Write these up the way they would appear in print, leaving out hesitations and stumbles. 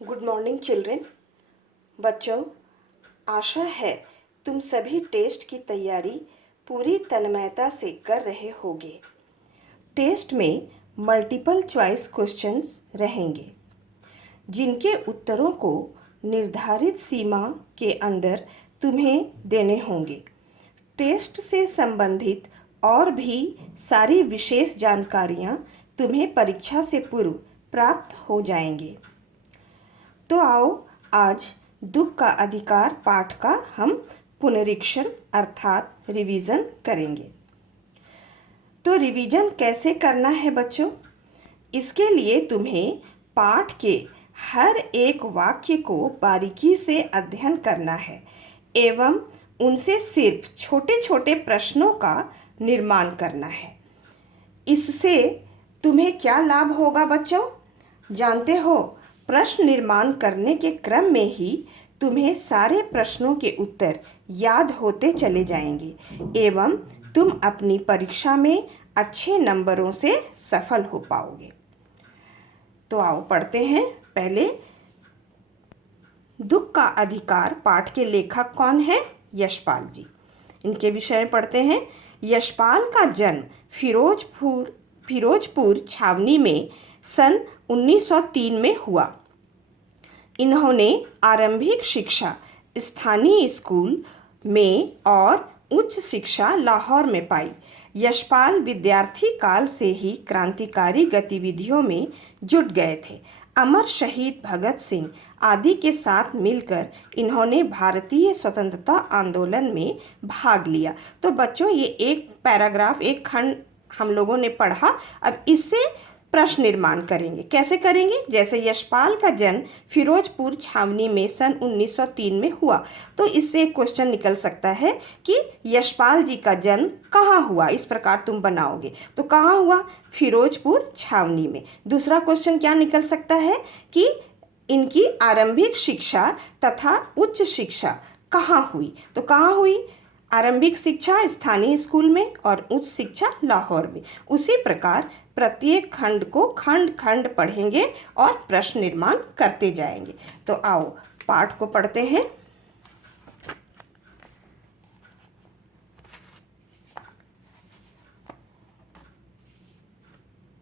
Good morning children. बच्चों, आशा है तुम सभी टेस्ट की तैयारी पूरी तन्मयता से कर रहे होगे। टेस्ट में मल्टीपल चॉइस क्वेश्चंस रहेंगे जिनके उत्तरों को निर्धारित सीमा के अंदर तुम्हें देने होंगे। टेस्ट से संबंधित और भी सारी विशेष जानकारियाँ तुम्हें परीक्षा से पूर्व प्राप्त हो जाएंगे। तो आओ आज दुख का अधिकार पाठ का हम पुनरीक्षण अर्थात रिवीजन करेंगे। तो रिवीजन कैसे करना है बच्चों? इसके लिए तुम्हें पाठ के हर एक वाक्य को बारीकी से अध्ययन करना है एवं उनसे सिर्फ छोटे छोटे प्रश्नों का निर्माण करना है। इससे तुम्हें क्या लाभ होगा बच्चों? जानते हो, प्रश्न निर्माण करने के क्रम में ही तुम्हें सारे प्रश्नों के उत्तर याद होते चले जाएंगे एवं तुम अपनी परीक्षा में अच्छे नंबरों से सफल हो पाओगे। तो आओ पढ़ते हैं। पहले दुख का अधिकार पाठ के लेखक कौन है? यशपाल जी। इनके विषय में पढ़ते हैं। यशपाल का जन्म फिरोजपुर छावनी में सन 1903 में हुआ। इन्होंने आरंभिक शिक्षा स्थानीय स्कूल में और उच्च शिक्षा लाहौर में पाई। यशपाल विद्यार्थी काल से ही क्रांतिकारी गतिविधियों में जुट गए थे। अमर शहीद भगत सिंह आदि के साथ मिलकर इन्होंने भारतीय स्वतंत्रता आंदोलन में भाग लिया। तो बच्चों, ये एक पैराग्राफ, एक खंड हम लोगों ने पढ़ा। अब इससे प्रश्न निर्माण करेंगे। कैसे करेंगे? जैसे यशपाल का जन्म फिरोजपुर छावनी में सन 1903 में हुआ, तो इससे एक क्वेश्चन निकल सकता है कि यशपाल जी का जन्म कहाँ हुआ। इस प्रकार तुम बनाओगे तो कहाँ हुआ? फिरोजपुर छावनी में। दूसरा क्वेश्चन क्या निकल सकता है कि इनकी आरंभिक शिक्षा तथा उच्च शिक्षा कहाँ हुई। तो कहाँ हुई? आरंभिक शिक्षा स्थानीय स्कूल में और उच्च शिक्षा लाहौर में। उसी प्रकार प्रत्येक खंड को खंड खंड पढ़ेंगे और प्रश्न निर्माण करते जाएंगे। तो आओ पाठ को पढ़ते हैं।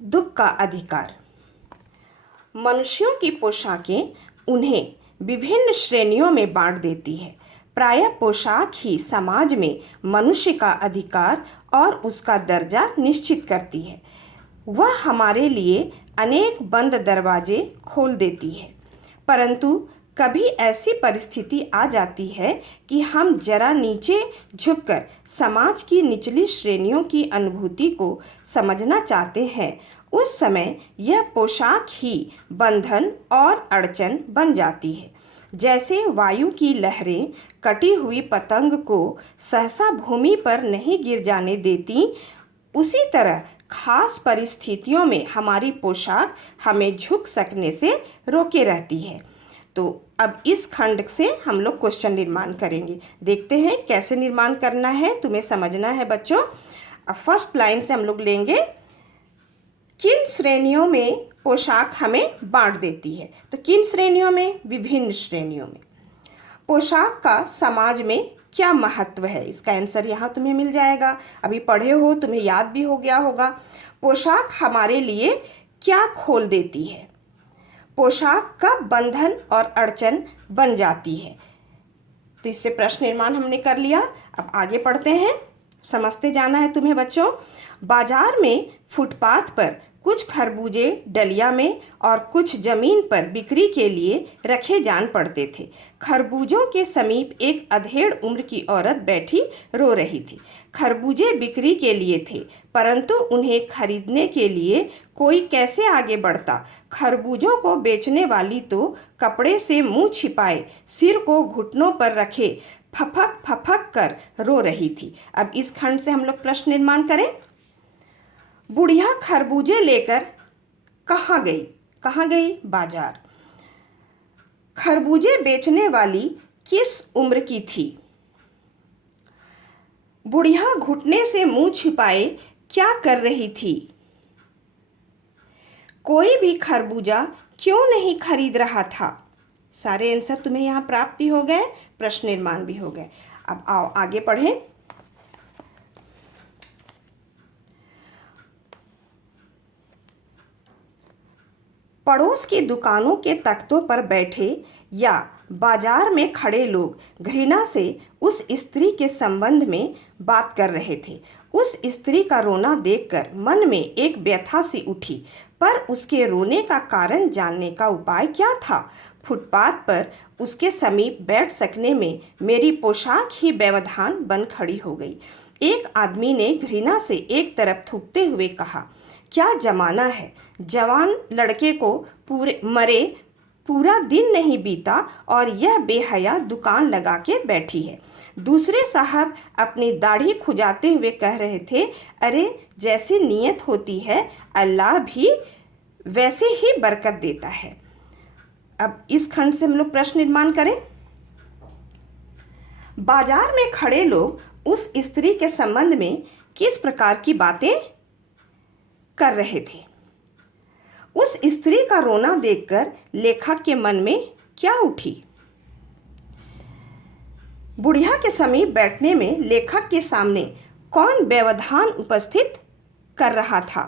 दुख का अधिकार। मनुष्यों की पोशाकें उन्हें विभिन्न श्रेणियों में बांट देती है। प्रायः पोशाक ही समाज में मनुष्य का अधिकार और उसका दर्जा निश्चित करती है। वह हमारे लिए अनेक बंद दरवाजे खोल देती है, परंतु कभी ऐसी परिस्थिति आ जाती है कि हम जरा नीचे झुककर समाज की निचली श्रेणियों की अनुभूति को समझना चाहते हैं। उस समय यह पोशाक ही बंधन और अड़चन बन जाती है। जैसे वायु की लहरें कटी हुई पतंग को सहसा भूमि पर नहीं गिर जाने देती, उसी तरह खास परिस्थितियों में हमारी पोशाक हमें झुक सकने से रोके रहती है। तो अब इस खंड से हम लोग क्वेश्चन निर्माण करेंगे। देखते हैं कैसे निर्माण करना है, तुम्हें समझना है बच्चों। अब फर्स्ट लाइन से हम लोग लेंगे, किन श्रेणियों में पोशाक हमें बांट देती है। तो किन श्रेणियों में? विभिन्न श्रेणियों में। पोशाक का समाज में क्या महत्व है? इसका आंसर यहाँ तुम्हें मिल जाएगा। अभी पढ़े हो, तुम्हें याद भी हो गया होगा। पोशाक हमारे लिए क्या खोल देती है? पोशाक का बंधन और अड़चन बन जाती है। तो इससे प्रश्न निर्माण हमने कर लिया। अब आगे पढ़ते हैं। समझते जाना है तुम्हें बच्चों। बाजार में फुटपाथ पर कुछ खरबूजे डलिया में और कुछ जमीन पर बिक्री के लिए रखे जान पड़ते थे। खरबूजों के समीप एक अधेड़ उम्र की औरत बैठी रो रही थी। खरबूजे बिक्री के लिए थे, परंतु उन्हें खरीदने के लिए कोई कैसे आगे बढ़ता। खरबूजों को बेचने वाली तो कपड़े से मुंह छिपाए सिर को घुटनों पर रखे फफक फफक कर रो रही थी। अब इस खंड से हम लोग प्रश्न निर्माण करें। बुढ़िया खरबूजे लेकर कहाँ गई? कहाँ गई? बाजार। खरबूजे बेचने वाली किस उम्र की थी? बुढ़िया घुटने से मुंह छिपाए क्या कर रही थी? कोई भी खरबूजा क्यों नहीं खरीद रहा था? सारे आंसर तुम्हें यहाँ प्राप्त भी हो गए, प्रश्न निर्माण भी हो गए। अब आओ आगे पढ़ें। पड़ोस की दुकानों के तख्तों पर बैठे या बाजार में खड़े लोग घृणा से उस स्त्री के संबंध में बात कर रहे थे। उस स्त्री का रोना देखकर मन में एक व्यथा सी उठी, पर उसके रोने का कारण जानने का उपाय क्या था? फुटपाथ पर उसके समीप बैठ सकने में मेरी पोशाक ही व्यवधान बन खड़ी हो गई। एक आदमी ने घृणा से एक तरफ थूकते हुए कहा, क्या जमाना है, जवान लड़के को पूरा दिन नहीं बीता और यह बेहया दुकान लगा के बैठी है। दूसरे साहब अपनी दाढ़ी खुजाते हुए कह रहे थे, अरे जैसी नीयत होती है अल्लाह भी वैसे ही बरकत देता है। अब इस खंड से हम लोग प्रश्न निर्माण करें। बाजार में खड़े लोग उस स्त्री के संबंध में किस प्रकार की बातें कर रहे थे? उस स्त्री का रोना देखकर लेखक के मन में क्या उठी? बुढ़िया के समीप बैठने में लेखक के सामने कौन व्यवधान उपस्थित कर रहा था?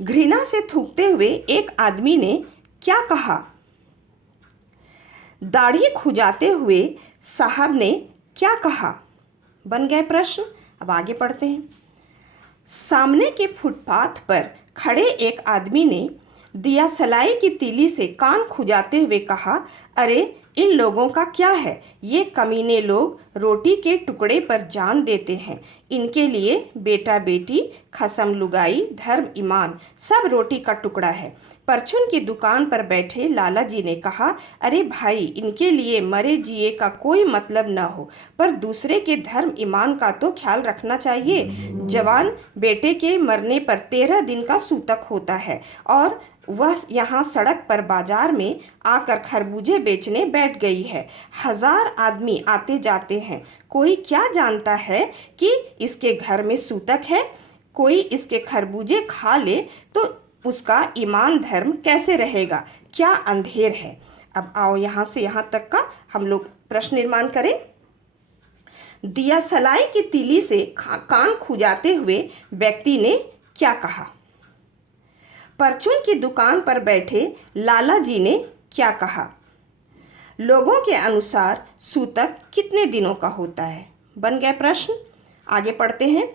घृणा से थूकते हुए एक आदमी ने क्या कहा? दाढ़ी खुजाते हुए साहब ने क्या कहा? बन गए प्रश्न। अब आगे पढ़ते हैं। सामने के फुटपाथ पर खड़े एक आदमी ने दिया सलाई की तीली से कान खुजाते हुए कहा, अरे इन लोगों का क्या है? ये कमीने लोग रोटी के टुकड़े पर जान देते हैं। इनके लिए बेटा बेटी, खसम लुगाई, धर्म ईमान सब रोटी का टुकड़ा है। परचून की दुकान पर बैठे लाला जी ने कहा, अरे भाई, इनके लिए मरे जिए का कोई मतलब न हो, पर दूसरे के धर्म ईमान का तो ख्याल रखना चाहिए। जवान बेटे के मरने पर 13 दिन का सूतक होता है और वह यहाँ सड़क पर बाजार में आकर खरबूजे बेचने बैठ गई है। 1000 आदमी आते जाते हैं, कोई क्या जानता है कि इसके घर में सूतक है? कोई इसके खरबूजे खा ले तो उसका ईमान धर्म कैसे रहेगा? क्या अंधेर है। अब आओ यहाँ से यहाँ तक का हम लोग प्रश्न निर्माण करें। दिया सलाई की तीली से कान खुजाते हुए व्यक्ति ने क्या कहा? परचून की दुकान पर बैठे लाला जी ने क्या कहा? लोगों के अनुसार सूतक कितने दिनों का होता है? बन गए प्रश्न। आगे पढ़ते हैं।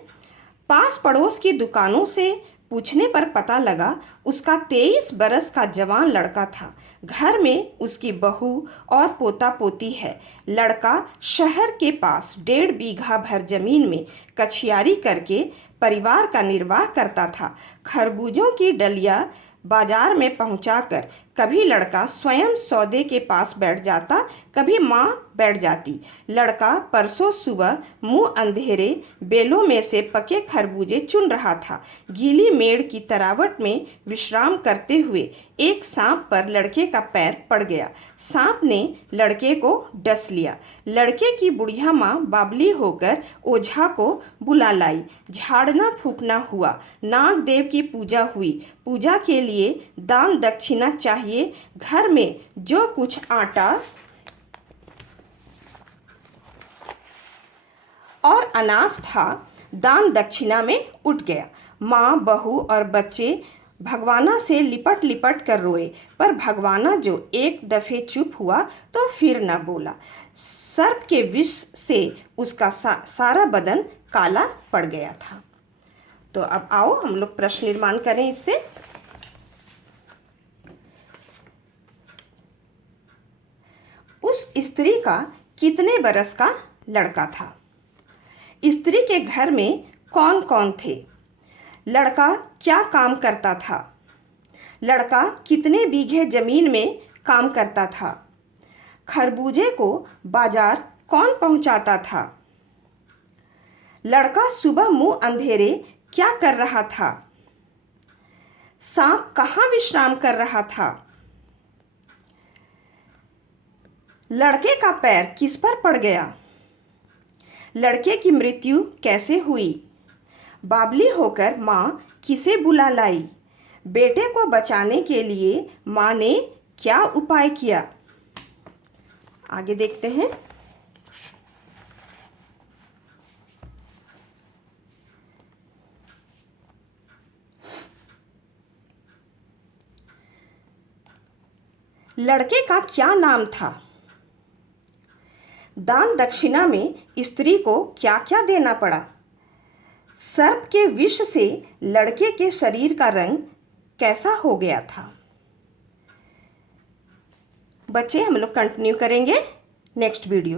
पास पड़ोस की दुकानों से पूछने पर पता लगा उसका 23 बरस का जवान लड़का था। घर में उसकी बहू और पोता पोती है। लड़का शहर के पास 1.5 बीघा भर जमीन में कछियारी करके परिवार का निर्वाह करता था। खरबूजों की डलिया बाजार में पहुंचाकर कभी लड़का स्वयं सौदे के पास बैठ जाता, कभी माँ बैठ जाती। लड़का परसों सुबह मुंह अंधेरे बेलों में से पके खरबूजे चुन रहा था। गीली मेड़ की तरावट में विश्राम करते हुए एक सांप पर लड़के का पैर पड़ गया। सांप ने लड़के को डस लिया। लड़के की बुढ़िया माँ बाबली होकर ओझा को बुला लाई। झाड़ना फूकना हुआ, नाग देव की पूजा हुई। पूजा के लिए दान दक्षिणा चाहिए। घर में जो कुछ आटा और अनाज था दान दक्षिणा में उठ गया। माँ, बहू और बच्चे भगवाना से लिपट लिपट कर रोए, पर भगवाना जो एक दफ़े चुप हुआ तो फिर न बोला। सर्प के विष से उसका सारा बदन काला पड़ गया था। तो अब आओ हम लोग प्रश्न निर्माण करें इससे। उस स्त्री का कितने बरस का लड़का था? स्त्री के घर में कौन कौन थे? लड़का क्या काम करता था? लड़का कितने बीघे जमीन में काम करता था? खरबूजे को बाजार कौन पहुंचाता था? लड़का सुबह मुंह अंधेरे क्या कर रहा था? सांप कहाँ विश्राम कर रहा था? लड़के का पैर किस पर पड़ गया? लड़के की मृत्यु कैसे हुई? बाबली होकर माँ किसे बुला लाई? बेटे को बचाने के लिए माँ ने क्या उपाय किया? आगे देखते हैं। लड़के का क्या नाम था? दान दक्षिणा में स्त्री को क्या क्या देना पड़ा? सर्प के विष से लड़के के शरीर का रंग कैसा हो गया था? बच्चे, हम लोग कंटिन्यू करेंगे नेक्स्ट वीडियो।